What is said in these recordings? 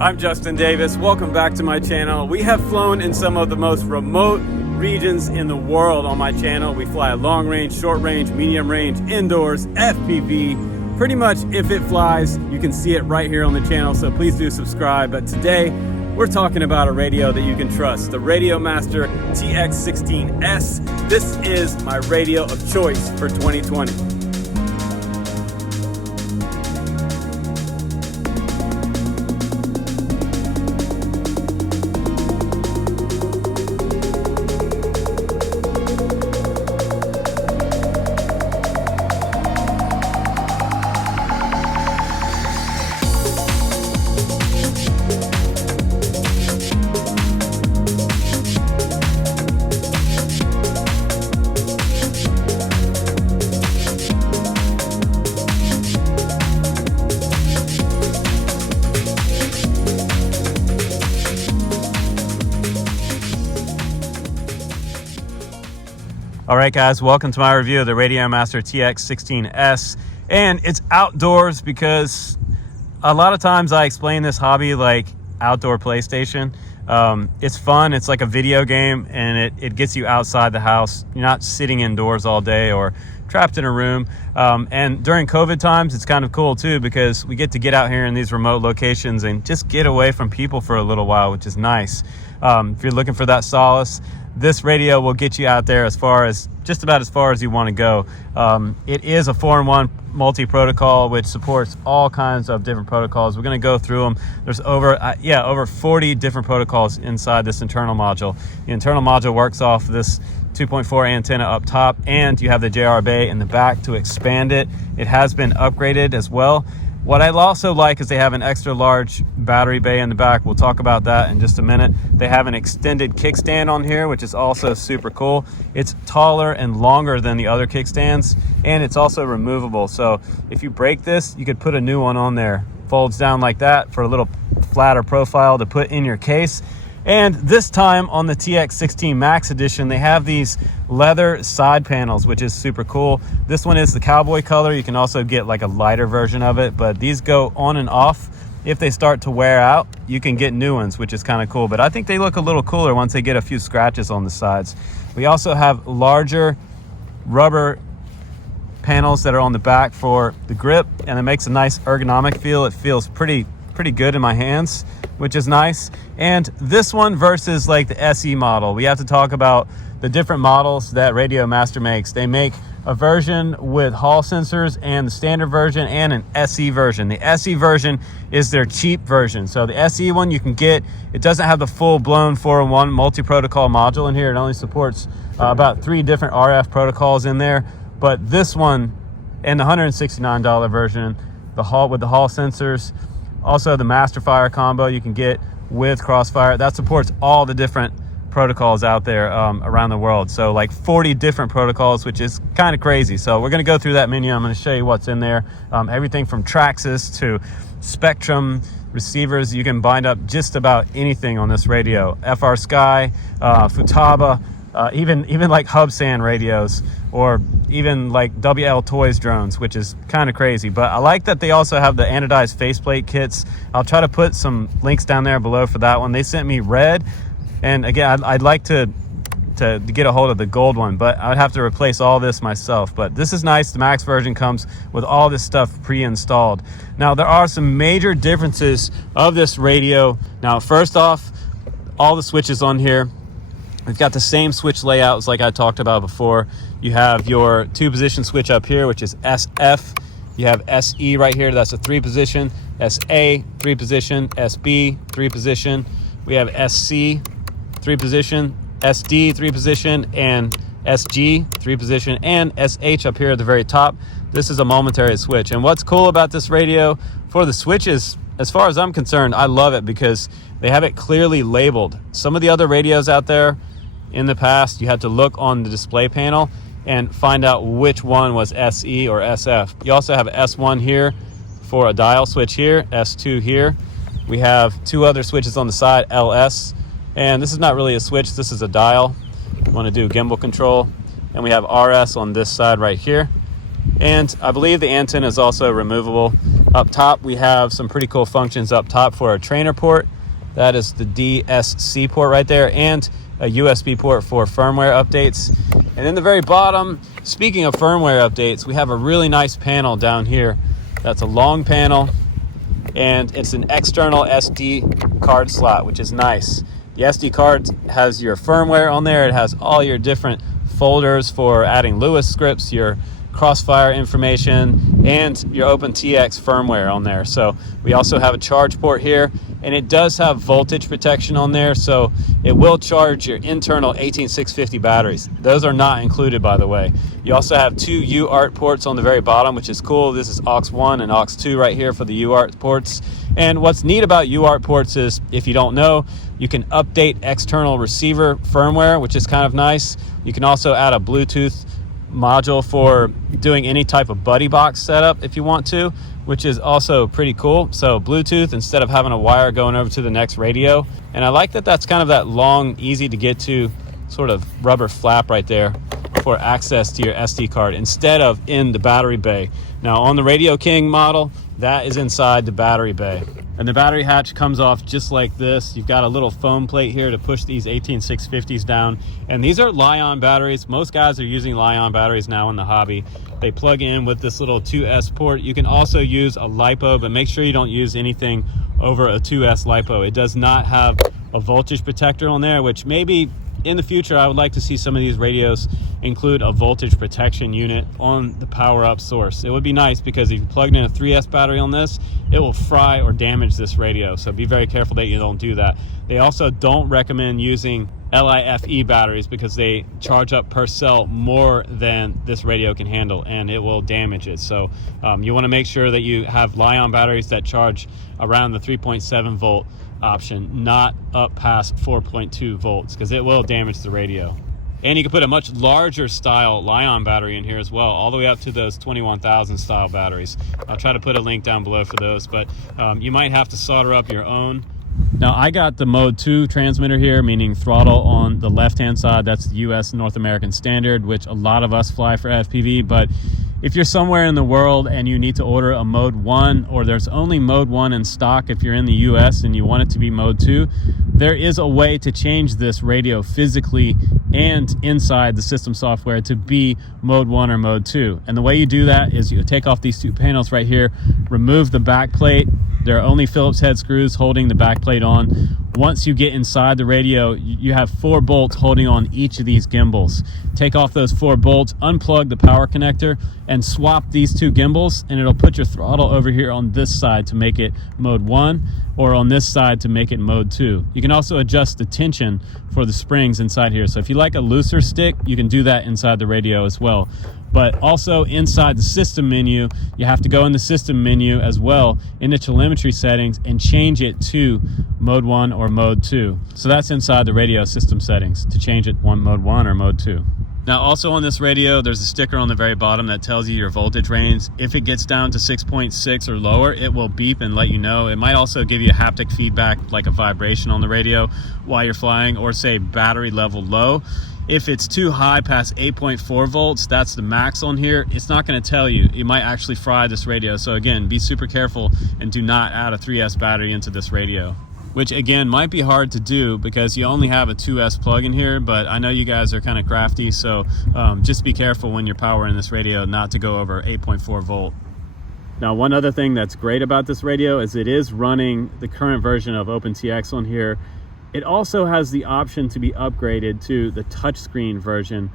I'm Justin Davis. Welcome back to my channel. We have flown in some of the most remote regions in the world on my channel. We fly long range, short range, medium range, indoors, FPV. Pretty much if it flies, you can see it right here on the channel, so please do subscribe. But today, we're talking about a radio that you can trust, the Radiomaster TX16S. This is my radio of choice for 2020. All right, guys, welcome to my review of the Radiomaster TX16S. And it's outdoors because a lot of times I explain this hobby like outdoor PlayStation. It's fun, it's like a video game, and it gets you outside the house. You're not sitting indoors all day or trapped in a room. And during COVID times, it's kind of cool too, because we get to get out here in these remote locations and just get away from people for a little while, which is nice. If you're looking for that solace, this radio will get you out there just about as far as you want to go. It is a 4-in-1 multi-protocol, which supports all kinds of different protocols. We're going to go through them. There's over 40 different protocols inside this internal module. The internal module works off this 2.4 antenna up top, and you have the JR bay in the back to expand it. It has been upgraded as well. What I also like is they have an extra large battery bay in the back. We'll talk about that in just a minute. They have an extended kickstand on here, which is also super cool. It's taller and longer than the other kickstands, and it's also removable. So if you break this, you could put a new one on there. Folds down like that for a little flatter profile to put in your case. And this time on the TX16 Max Edition, they have these leather side panels, which is super cool. This one is the cowboy color. You can also get like a lighter version of it, but these go on and off. If they start to wear out, you can get new ones, which is kind of cool. But I think they look a little cooler once they get a few scratches on the sides. We also have larger rubber panels that are on the back for the grip, and it makes a nice ergonomic feel. It feels pretty good in my hands, which is nice. And this one versus like the SE model, we have to talk about the different models that Radiomaster makes. They make a version with Hall sensors and the standard version and an SE version. The SE version is their cheap version. So the SE one you can get, it doesn't have the full-blown 4-in-1 multi-protocol module in here. It only supports about 3 different RF protocols in there. But this one and the $169 version, the Hall with the Hall sensors, also the Masterfire combo you can get with Crossfire, that supports all the different protocols out there around the world. So like 40 different protocols, which is kind of crazy. So we're going to go through that menu. I'm going to show you what's in there. Everything from Traxxas to Spectrum receivers. You can bind up just about anything on this radio. FR Sky, Futaba, even like Hubsan radios, or even like WL Toys drones, which is kind of crazy. But I like that they also have the anodized faceplate kits. I'll try to put some links down there below for that one. They sent me red, and again, I'd like to get a hold of the gold one, but I'd have to replace all this myself. But this is nice. The Max version comes with all this stuff pre-installed. Now, there are some major differences of this radio. Now, first off, all the switches on here, we've got the same switch layouts like I talked about before. You have your 2-position switch up here, which is SF. You have SE right here, that's a 3-position. SA, 3-position. SB, 3-position. We have SC, 3-position. SD, 3-position. And SG, 3-position. And SH up here at the very top. This is a momentary switch. And what's cool about this radio, for the switches, as far as I'm concerned, I love it because they have it clearly labeled. Some of the other radios out there, in the past, you had to look on the display panel and find out which one was SE or SF. You also have S1 here for a dial switch here, S2 here. We have 2 other switches on the side, LS, and this is not really a switch, this is a dial. You want to do gimbal control. And we have RS on this side right here. And I believe the antenna is also removable. Up top, we have some pretty cool functions up top for a trainer port. That is the DSC port right there, and a USB port for firmware updates. And in the very bottom, speaking of firmware updates, we have a really nice panel down here. That's a long panel, and it's an external SD card slot, which is nice. The SD card has your firmware on there. It has all your different folders for adding Lewis scripts, your Crossfire information, and your OpenTX firmware on there. So we also have a charge port here, and it does have voltage protection on there, so it will charge your internal 18650 batteries. Those are not included, by the way. You also have two UART ports on the very bottom, which is cool. This is aux 1 and aux 2 right here for the UART ports. And what's neat about UART ports is, if you don't know, you can update external receiver firmware, which is kind of nice. You can also add a Bluetooth module for doing any type of buddy box setup if you want to, which is also pretty cool. So Bluetooth instead of having a wire going over to the next radio. And I like that that's kind of that long, easy to get to sort of rubber flap right there for access to your SD card instead of in the battery bay. Now on the Radio King model, that is inside the battery bay. And the battery hatch comes off just like this. You've got a little foam plate here to push these 18650s down. And these are Li-ion batteries. Most guys are using Li-ion batteries now in the hobby. They plug in with this little 2S port. You can also use a LiPo, but make sure you don't use anything over a 2S LiPo. It does not have a voltage protector on there, which maybe in the future, I would like to see some of these radios include a voltage protection unit on the power-up source. It would be nice because if you plugged in a 3S battery on this, it will fry or damage this radio. So be very careful that you don't do that. They also don't recommend using LiFe batteries because they charge up per cell more than this radio can handle, and it will damage it. So you want to make sure that you have Li-ion batteries that charge around the 3.7 volt option, not up past 4.2 volts, because it will damage the radio. And you can put a much larger style Li-ion battery in here as well, all the way up to those 21,000 style batteries. I'll try to put a link down below for those, but you might have to solder up your own. Now I got the mode 2 transmitter here, meaning throttle on the left hand side. That's the US North American standard, which a lot of us fly for FPV. But if you're somewhere in the world and you need to order a mode 1, or there's only mode 1 in stock if you're in the US and you want it to be mode 2, there is a way to change this radio physically and inside the system software to be mode 1 or mode 2. And the way you do that is you take off these two panels right here, remove the back plate. There are only Phillips head screws holding the back plate on. Once you get inside the radio, you have 4 bolts holding on each of these gimbals. Take off those 4 bolts, unplug the power connector, and swap these 2 gimbals, and it'll put your throttle over here on this side to make it mode 1, or on this side to make it mode 2. You can also adjust the tension for the springs inside here. So if you like a looser stick, you can do that inside the radio as well. But also inside the system menu, you have to go in the system menu as well in the telemetry settings and change it to mode 1 or mode 2. So that's inside the radio system settings to change it mode 1 or mode 2. Now also on this radio, there's a sticker on the very bottom that tells you your voltage range. If it gets down to 6.6 or lower, it will beep and let you know. It might also give you haptic feedback, like a vibration on the radio while you're flying, or say battery level low. If it's too high past 8.4 volts, that's the max on here, it's not going to tell you. You might actually fry this radio. So again, be super careful and do not add a 3S battery into this radio. Which again might be hard to do because you only have a 2S plug in here, but I know you guys are kind of crafty, so just be careful when you're powering this radio not to go over 8.4 volt. Now one other thing that's great about this radio is it is running the current version of OpenTX on here. It also has the option to be upgraded to the touchscreen version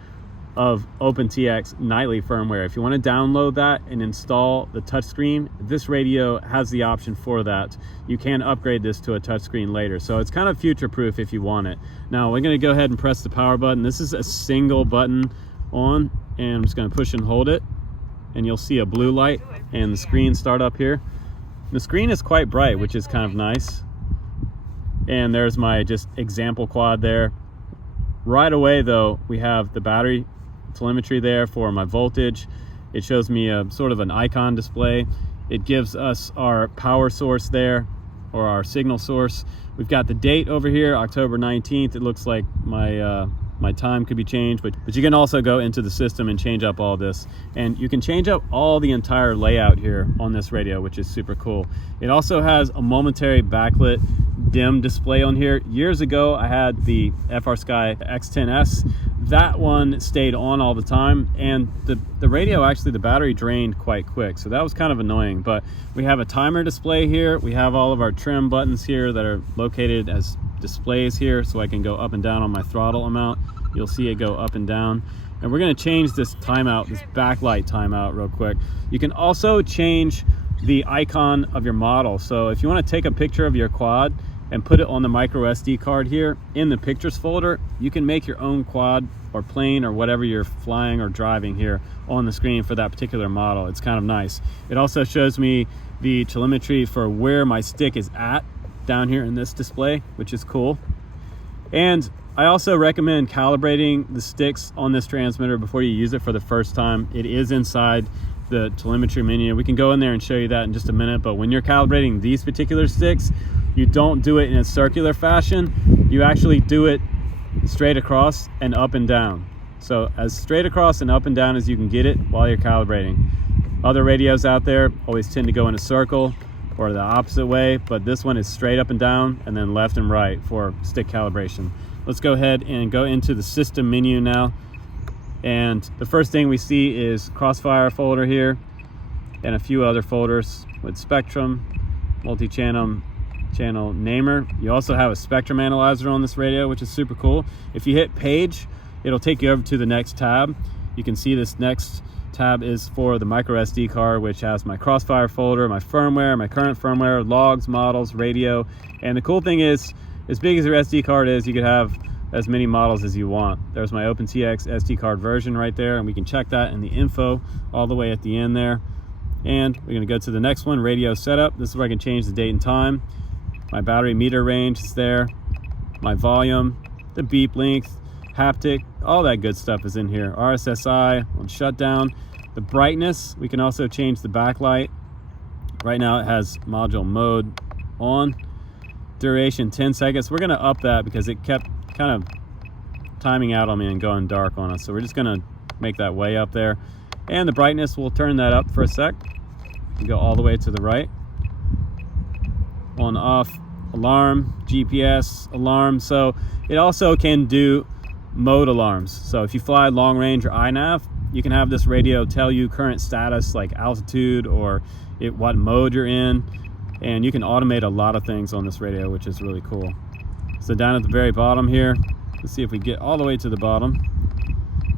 of OpenTX nightly firmware. If you want to download that and install the touchscreen, this radio has the option for that. You can upgrade this to a touchscreen later. So it's kind of future-proof if you want it. Now we're going to go ahead and press the power button. This is a single button on, and I'm just going to push and hold it. And you'll see a blue light and the screen start up here. The screen is quite bright, which is kind of nice. And there's my just example quad there. Right away though, we have the battery telemetry there for my voltage. It shows me a sort of an icon display. It gives us our power source there, or our signal source. We've got the date over here, October 19th. It looks like my My time could be changed, but you can also go into the system and change up all this. And you can change up all the entire layout here on this radio, which is super cool. It also has a momentary backlit dim display on here. Years ago, I had the FrSky X16S. That one stayed on all the time, and the radio, actually the battery drained quite quick, so that was kind of annoying. But we have a timer display here. We have all of our trim buttons here that are located as displays here, so I can go up and down on my throttle amount. You'll see it go up and down. And we're going to change this timeout, this backlight timeout, real quick. You can also change the icon of your model. So if you want to take a picture of your quad and put it on the micro SD card here in the pictures folder, you can make your own quad or plane or whatever you're flying or driving here on the screen for that particular model. It's kind of nice. It also shows me the telemetry for where my stick is at down here in this display, which is cool. And I also recommend calibrating the sticks on this transmitter before you use it for the first time. It is inside the telemetry menu. We can go in there and show you that in just a minute, but when you're calibrating these particular sticks, you don't do it in a circular fashion. You actually do it straight across and up and down. So as straight across and up and down as you can get it while you're calibrating. Other radios out there always tend to go in a circle or the opposite way, but this one is straight up and down and then left and right for stick calibration. Let's go ahead and go into the system menu now. And the first thing we see is Crossfire folder here and a few other folders with Spectrum, multi-channel namer. You also have a spectrum analyzer on this radio, which is super cool. If you hit page, it'll take you over to the next tab. You can see this next tab is for the micro SD card, which has my Crossfire folder, my firmware, my current firmware, logs, models, radio. And the cool thing is, as big as your SD card is, you could have as many models as you want. There's my OpenTX SD card version right there, and we can check that in the info all the way at the end there. And we're gonna go to the next one, radio setup. This is where I can change the date and time. My battery meter range is there, my volume, the beep length, haptic, all that good stuff is in here. RSSI on shutdown. The brightness, we can also change the backlight. Right now it has module mode on. Duration 10 seconds. We're gonna up that because it kept kind of timing out on me and going dark on us. So we're just gonna make that way up there. And the brightness, we'll turn that up for a sec. You go all the way to the right. On, off, alarm, GPS, alarm. So it also can do mode alarms. So if you fly long range or iNav, you can have this radio tell you current status, like altitude or what mode you're in. And you can automate a lot of things on this radio, which is really cool. So down at the very bottom here, let's see if we get all the way to the bottom.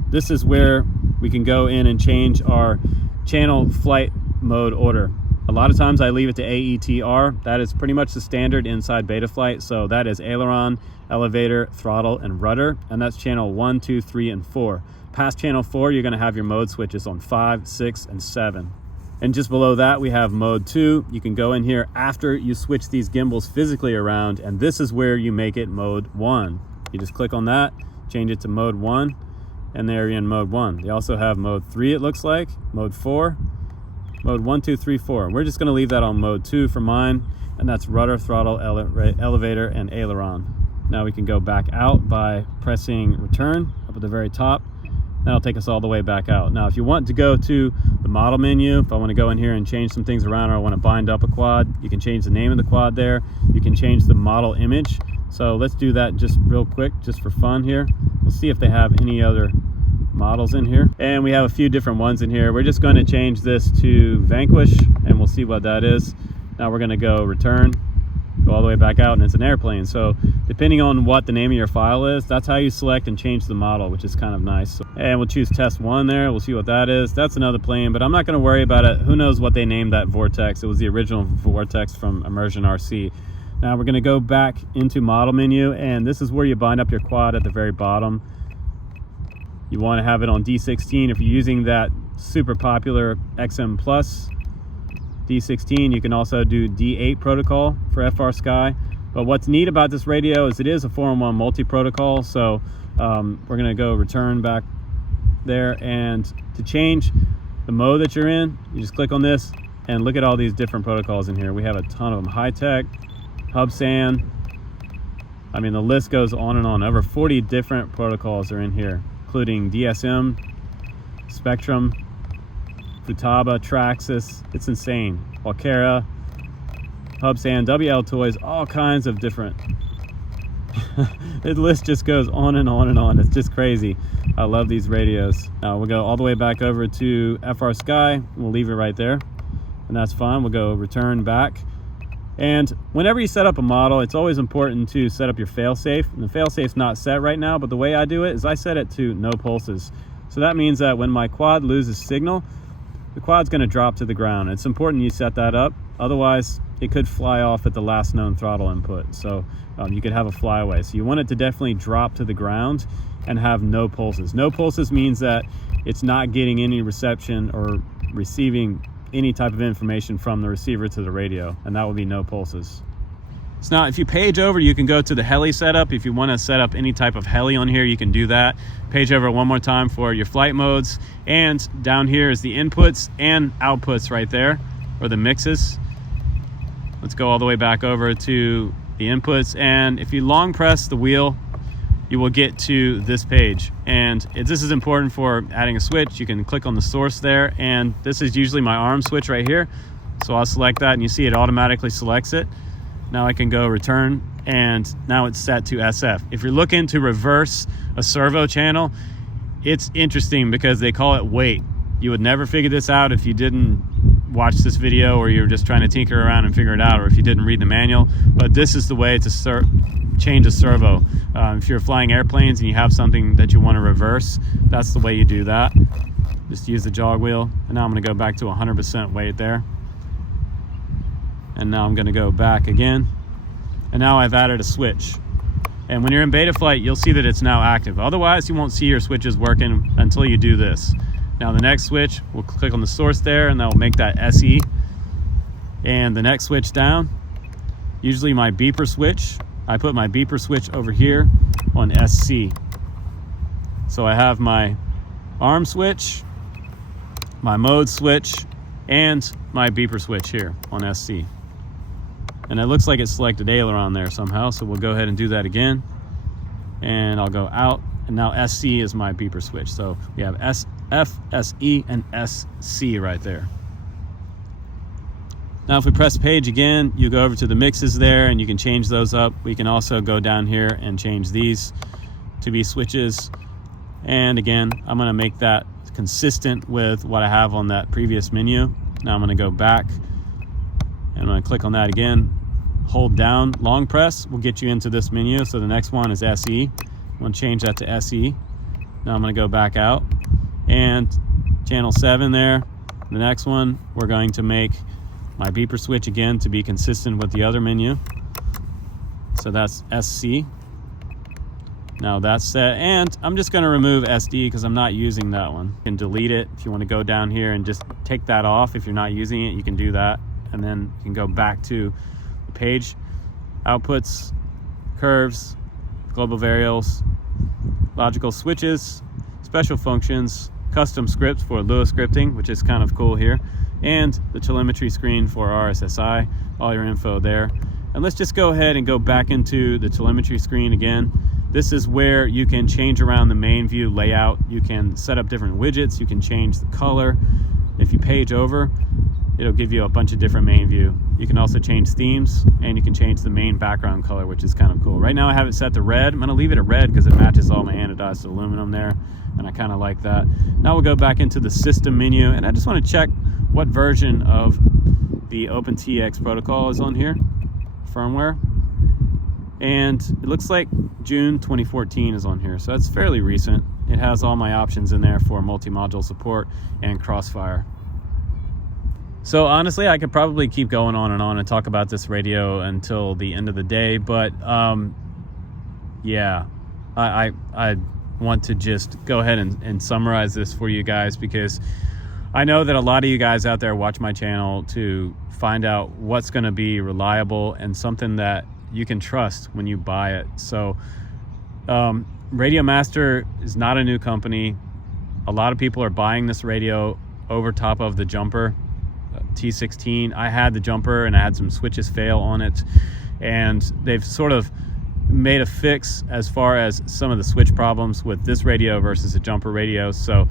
This is where we can go in and change our channel flight mode order. A lot of times I leave it to AETR. That is pretty much the standard inside Betaflight. So that is aileron, elevator, throttle, and rudder. And that's channel 1, 2, 3, and 4. Past channel 4, you're gonna have your mode switches on 5, 6, and 7. And just below that, we have mode 2. You can go in here after you switch these gimbals physically around, and this is where you make it mode 1. You just click on that, change it to mode 1, and there you're in mode 1. They also have mode 3, it looks like, mode 4, mode 1, 2, 3, 4. We're just gonna leave that on mode 2 for mine, and that's rudder, throttle, elevator, and aileron. Now we can go back out by pressing return up at the very top. That'll take us all the way back out. Now, if you want to go to the model menu, if I want to go in here and change some things around, or I want to bind up a quad, you can change the name of the quad there. You can change the model image. So let's do that just real quick, just for fun here. We'll see if they have any other models in here. And we have a few different ones in here. We're just going to change this to Vanquish, and we'll see what that is. Now we're going to go return, go all the way back out, and it's an airplane. So depending on what the name of your file is, that's how you select and change the model, which is kind of nice. And we'll choose test 1 there. We'll see what that is. That's another plane, but I'm not going to worry about it. Who knows what they named that Vortex? It was the original Vortex from Immersion RC. Now we're going to go back into model menu, and this is where you bind up your quad at the very bottom. You want to have it on D16. If you're using that super popular XM Plus D16, you can also do D8 protocol for FrSky. But what's neat about this radio is it is a 4-in-1 multi-protocol. So we're gonna go return back there, and to change the mode that you're in, you just click on this and look at all these different protocols in here. We have a ton of them: high tech, hub SAN, I mean, the list goes on and on. Over 40 different protocols are in here, including DSM, Spectrum, Futaba, Traxxas. It's insane. Walkera, Hubsan, WL Toys, all kinds of different. The list just goes on and on and on. It's just crazy. I love these radios. Now we'll go all the way back over to FR Sky. We'll leave it right there, and that's fine. We'll go return back. And whenever you set up a model, it's always important to set up your failsafe. And the failsafe's not set right now, but the way I do it is I set it to no pulses. So that means that when my quad loses signal, the quad's going to drop to the ground. It's important you set that up. Otherwise, it could fly off at the last known throttle input. So you could have a flyaway. So you want it to definitely drop to the ground and have no pulses. No pulses means that it's not getting any reception or receiving any type of information from the receiver to the radio, and that would be no pulses. So now if you page over, you can go to the heli setup. If you want to set up any type of heli on here, you can do that. Page over one more time for your flight modes, and down here is the inputs and outputs right there, or the mixes. Let's go all the way back over to the inputs, and if you long press the wheel, you will get to this page. And this is important for adding a switch. You can click on the source there, and this is usually my arm switch right here. So I'll select that, and you see it automatically selects it. Now I can go return, and now it's set to SF. If you're looking to reverse a servo channel, it's interesting because they call it wait. You would never figure this out if you didn't watch this video, or you're just trying to tinker around and figure it out, or if you didn't read the manual. But this is the way to change a servo. If you're flying airplanes and you have something that you want to reverse, that's the way you do that. Just use the jog wheel, and now I'm going to go back to 100% weight there. And now I'm going to go back again, and now I've added a switch. And when you're in beta flight, you'll see that it's now active. Otherwise, you won't see your switches working until you do this. Now the next switch, we'll click on the source there, and that will make that SE. And the next switch down, usually my beeper switch, I put my beeper switch over here on SC. So I have my arm switch, my mode switch, and my beeper switch here on SC. And it looks like it selected aileron there somehow, so we'll go ahead and do that again. And I'll go out, and now SC is my beeper switch. So we have SF, SE, and SC right there. Now if we press page again, you go over to the mixes there, and you can change those up. We can also go down here and change these to be switches. And again, I'm going to make that consistent with what I have on that previous menu. Now I'm going to go back, and I'm going to click on that again. Hold down, long press will get you into this menu. So the next one is SE. I'm going to change that to SE. Now I'm going to go back out, and channel 7 there. The next one, we're going to make my beeper switch again to be consistent with the other menu. So that's SC. Now that's set, and I'm just going to remove SD because I'm not using that one. You can delete it if you want to go down here and just take that off. If you're not using it, you can do that, and then you can go back to the page. Outputs, curves, global variables, logical switches, special functions, custom scripts for Lua scripting, which is kind of cool here, and the telemetry screen for RSSI, all your info there. And let's just go ahead and go back into the telemetry screen again. This is where you can change around the main view layout. You can set up different widgets. You can change the color. If you page over, it'll give you a bunch of different main view. You can also change themes, and you can change the main background color, which is kind of cool. Right now I have it set to red. I'm going to leave it at red because it matches all my anodized aluminum there, and I kind of like that. Now we'll go back into the system menu, and I just want to check what version of the OpenTX protocol is on here, firmware. And it looks like June 2014 is on here, so that's fairly recent. It has all my options in there for multi-module support and crossfire. So honestly, I could probably keep going on and talk about this radio until the end of the day, but yeah, I want to just go ahead and summarize this for you guys, because I know that a lot of you guys out there watch my channel to find out what's going to be reliable and something that you can trust when you buy it. So Radiomaster is not a new company. A lot of people are buying this radio over top of the jumper T16. I had the jumper and I had some switches fail on it, and they've sort of made a fix as far as some of the switch problems with this radio versus a jumper radio. So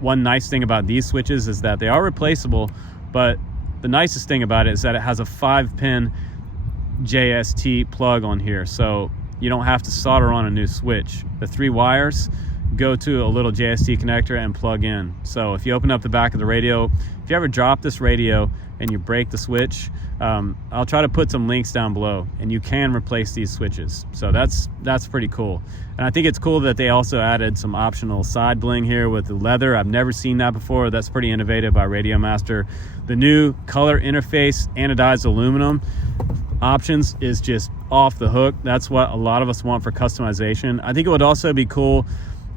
one nice thing about these switches is that they are replaceable, but the nicest thing about it is that it has a 5-pin JST plug on here, so you don't have to solder on a new switch. The 3 wires go to a little JST connector and plug in. So if you open up the back of the radio, if you ever drop this radio and you break the switch, I'll try to put some links down below, and you can replace these switches. So that's pretty cool. And I think it's cool that they also added some optional side bling here with the leather. I've never seen that before. That's pretty innovative by Radiomaster. The new color interface anodized aluminum options is just off the hook. That's what a lot of us want for customization. I think it would also be cool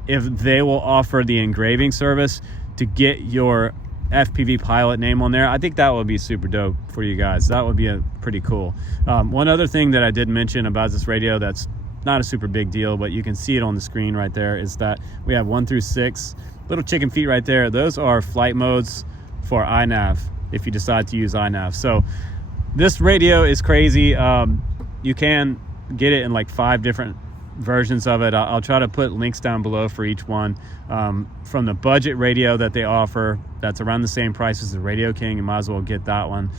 if they will offer the engraving service to get your FPV pilot name on there. I think that would be super dope for you guys. That would be pretty cool. One other thing that I did mention about this radio that's not a super big deal, but you can see it on the screen right there, is that we have 1 through 6 little chicken feet right there. Those are flight modes for iNav if you decide to use iNav. So this radio is crazy. You can get it in like 5 different versions of it. I'll try to put links down below for each one. From the budget radio that they offer, that's around the same price as the Radio King, you might as well get that one.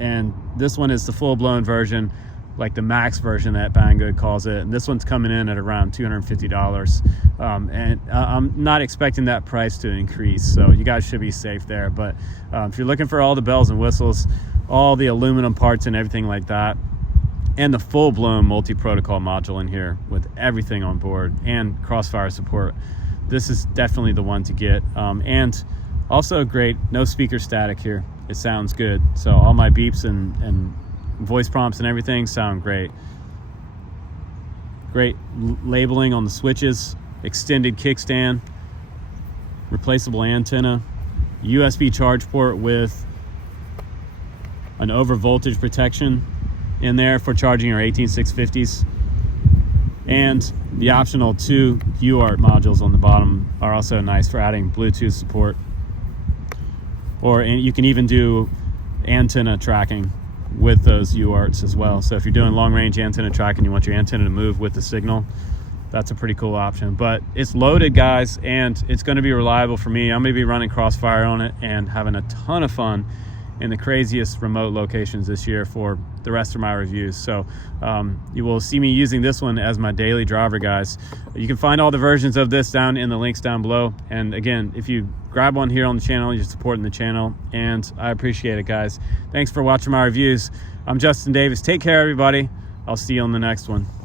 And this one is the full-blown version, like the max version that Banggood calls it, and this one's coming in at around $250. And I'm not expecting that price to increase, so you guys should be safe there. But if you're looking for all the bells and whistles, all the aluminum parts and everything like that, and the full-blown multi-protocol module in here with everything on board and crossfire support, this is definitely the one to get. And also great, no speaker static here. It sounds good. So all my beeps and voice prompts and everything sound great. Great labeling on the switches, extended kickstand, replaceable antenna, USB charge port with an over voltage protection in there for charging your 18650s, and the optional 2 UART modules on the bottom are also nice for adding Bluetooth support. And you can even do antenna tracking with those UARTs as well. So if you're doing long range antenna tracking, you want your antenna to move with the signal, that's a pretty cool option. But it's loaded, guys, and it's going to be reliable for me. I'm going to be running Crossfire on it and having a ton of fun in the craziest remote locations this year for the rest of my reviews. So you will see me using this one as my daily driver, guys. You can find all the versions of this down in the links down below. And again, if you grab one here on the channel, you're supporting the channel, and I appreciate it, guys. Thanks for watching my reviews. I'm Justin Davis. Take care, everybody. I'll see you on the next one.